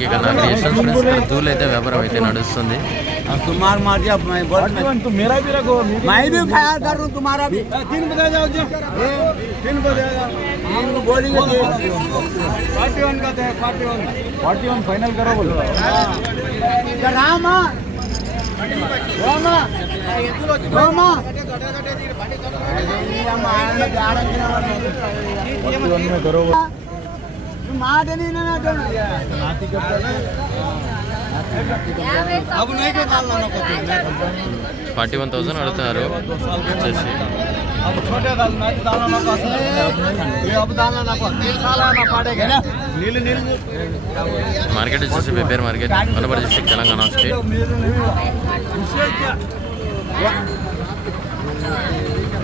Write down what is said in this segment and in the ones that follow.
మనకి ఇక్కడ నాకు ఇష్టం ఫ్రెండ్స్ ఇక్కడ దూలు అయితే వ్యాపారం అయితే నడుస్తుంది तुम्हार मार दिया मैं बोल तो मेरा भी रखो मैं भी खाया कर रहा हूँ तुम्हारा भी तीन बजा जाओ जो तीन बजा जाओ तीन को बोलेंगे फोर्टी वन का थे forty one forty one final करो बोलो राम राम राम फोर्टी वन में करो बोलो మాట నేను अब नहीं के डालना ना ఫార్టీ వన్ థౌసండ్ అడుగుతున్నారు వచ్చేసి अब छोटे दाल मैं डालना ना पास ये अब डालना ना पास तीन साल आना पड़ेगा ना नील नील మార్కెట్ వచ్చేసి Pebbair market Wanaparthy district Telangana state मेरे नहीं उससे क्या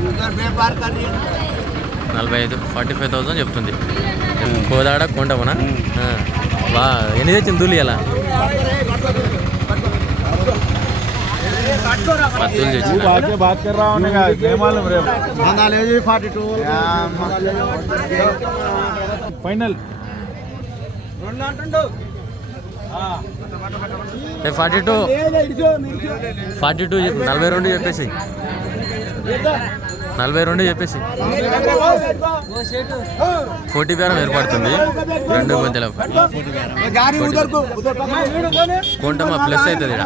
उधर व्यापार कर रही है నలభై ఐదు ఫార్టీ ఫైవ్ థౌసండ్ చెప్తుంది కోదాడ కొండమనా వా ఎన్ని తెచ్చింది దూలి అలా పత్తులు तू తెచ్చిన बात के बात कर रहा हूँ ना नहीं मालूम रे खाना ले जी forty two final forty two forty two చెప్పు నలభై రెండు చెప్పేసి నలభై రెండు చెప్పేసి. పోటీ బేరం ఏర్పడుతుంది. రెండు మధ్యలో కొంటమ్మ ప్లస్ అవుతుంది ఇక్కడ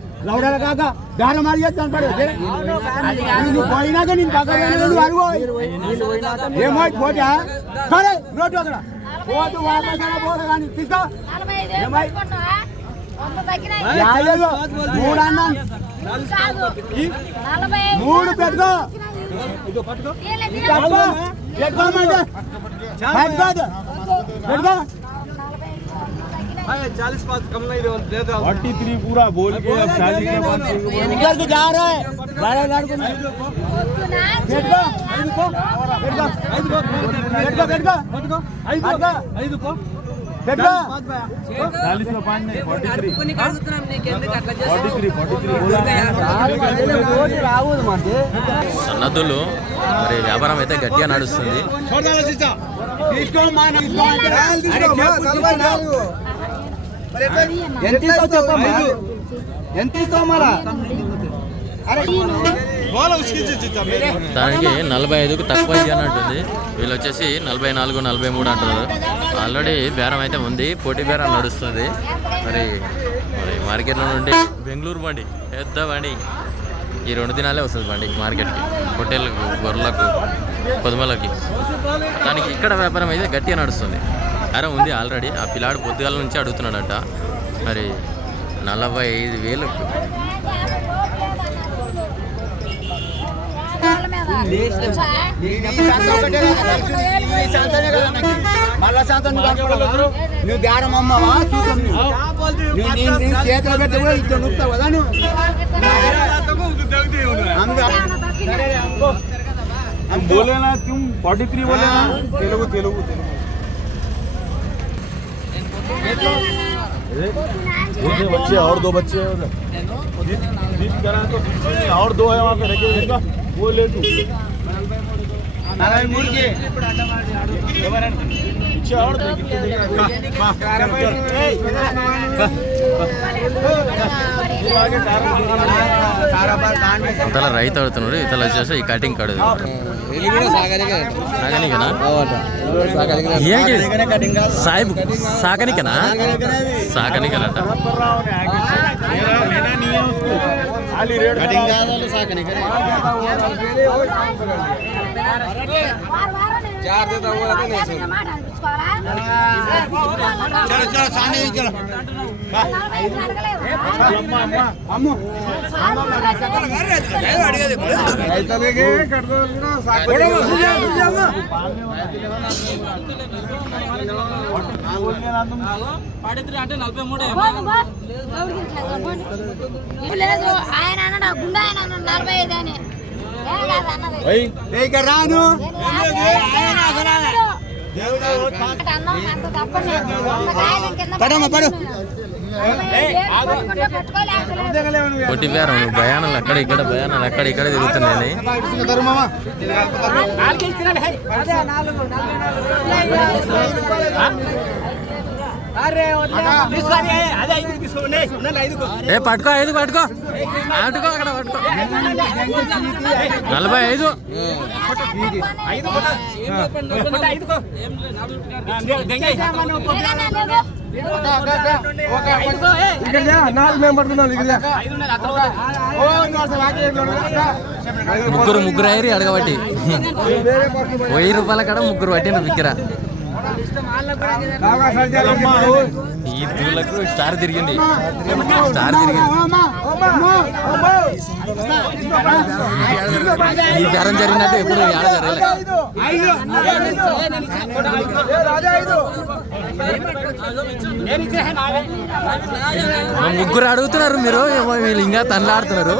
లౌడాల కాక ఆడి కనపడు నువ్వు పోయినాక నేను పక్కన అడుగు ఏమో పోటా సరే రోడ్డు అక్కడ. పోతు వాపస్ పోదు కానీ తీసుకో. మూడు అన్నాను మూడు పెట్టుకో. పెట్టుకో. పెట్టుకోమంటే పెట్టుకో. चालीस पाँच कम नहीं दे दो फोर्टी थ्री पूरा बोल के अब चालीस के बाद इधर को जा रहा है बड़े लड़को పెట్టుకో పెట్టుకో పెట్టుకో పెట్టుకో పెట్టుకో పెట్టుకో चालीस में पाँच नहीं forty three forty three forty three बोला రావద్దు మాకు సన్నద్దులు మరి వ్యాపారం అయితే గట్టిగా నడుస్తుంది తీసుకో మా తీసుకో ఎంత ఇస్తావు? చెప్పమ్మా? ఎంత ఇస్తావు మరా దానికి నలభై ఐదుకు తక్కువ ఇవ్వనంటుంది వీళ్ళు వచ్చేసి నలభై నాలుగు నలభై మూడు అంటున్నారు. ఆల్రెడీ బేరం అయితే ఉంది. పోటీ బేరం నడుస్తుంది. మరి మరి మార్కెట్లో నుండి బెంగళూరు బండి పెద్ద బండి. ఈ రెండు దినాలే వస్తుంది బండి మార్కెట్కి. హోటళ్ళకు గొర్రెలకు పొదుమలకి. దానికి ఇక్కడ వ్యాపారం అయితే గట్టిగా నడుస్తుంది. అరం ఉంది ఆల్రెడీ ఆ పిల్లాడు పొద్దుగాల నుంచి అడుగుతున్నాడంట మరి నలభై ఐదు వేలు ఫార్టీ త్రీ తెలుగు తెలుగు తెలుగు दो बच्चे और दो बच्चे हैं उधर। जीत जीत करा तो और दो है वहाँ पे रखे वो ले तू पीछे और ఇతల రైతు ఆడుతున్నాడు ఇతల వచ్చేసి ఈ కటింగ్ కాడు. సాయి ఏంటి సాహిబ్ కటింగ్ కాదు సాగనికే. జాగ్రత్త చలో చలో సాని చలో రైతులకి పడితే అంటే నలభై మూడు లేదు ఆయన అన్నాడు గుండా ఆయన అన్నాడు నలభై ఐదు అని. రాను పడమ్మ, పడు. బేరం నువ్వు భయానాలు అక్కడ ఇక్కడ భయానాలు అక్కడ ఇక్కడ తిరుగుతున్నాయి ఏ పట్టుకో ఐదు పట్టుకో పట్టుకో అక్కడ పట్టుకో నలభై ఐదు ముగ్గురు ముగ్గురు అయ్యి అడగబట్టి వెయ్యి రూపాయల కాడ ముగ్గురు పట్టిన విక్కిర ఈ దూలకు స్టార్ తిరిగింది స్టార్ తిరిగింది ఈ బేరం జరిగినట్టు ఎప్పుడు ఏడ జరగలే మా ముగ్గురు అడుగుతున్నారు మీరు వీళ్ళు ఇంకా తనలాడుతున్నారు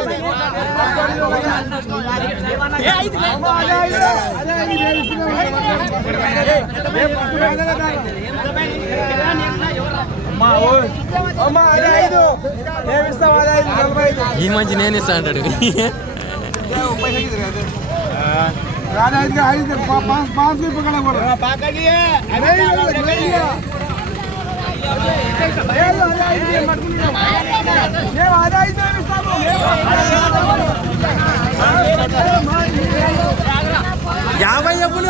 ఈ మంచి నేను ఇస్తా అంటాడు. యాభై ఎప్పుడు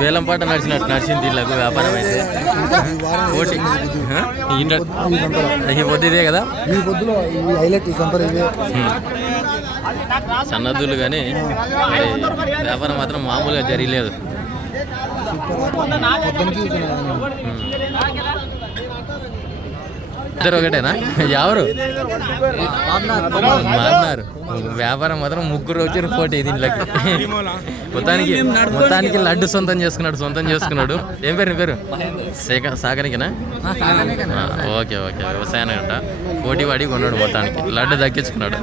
వేలు పాట నడిచినట్టు నడిచింది వీళ్ళకు వ్యాపారం అయితే ఓటి ఆ? ఈయన- ఈ పొద్దు ఇదే కదా. సన్నద్దులు కానీ వ్యాపారం మాత్రం మామూలుగా జరగలేదు. ఇద్దరు ఒకటేనా? ఎవరు? మారినారు. వ్యాపారం మాత్రం ముగ్గురు వచ్చారు పోటీ దీంట్లోకి మొత్తానికి మొత్తానికి లడ్డు సొంతం చేసుకున్నాడు సొంతం చేసుకున్నాడు. ఏం పేరు నీ పేరు? సేక సాగనికేనా? ఓకే ఓకే వ్యవసాయానికి అంట పోటీ పడి కొన్నాడు మొత్తానికి. లడ్డు దక్కించుకున్నాడు.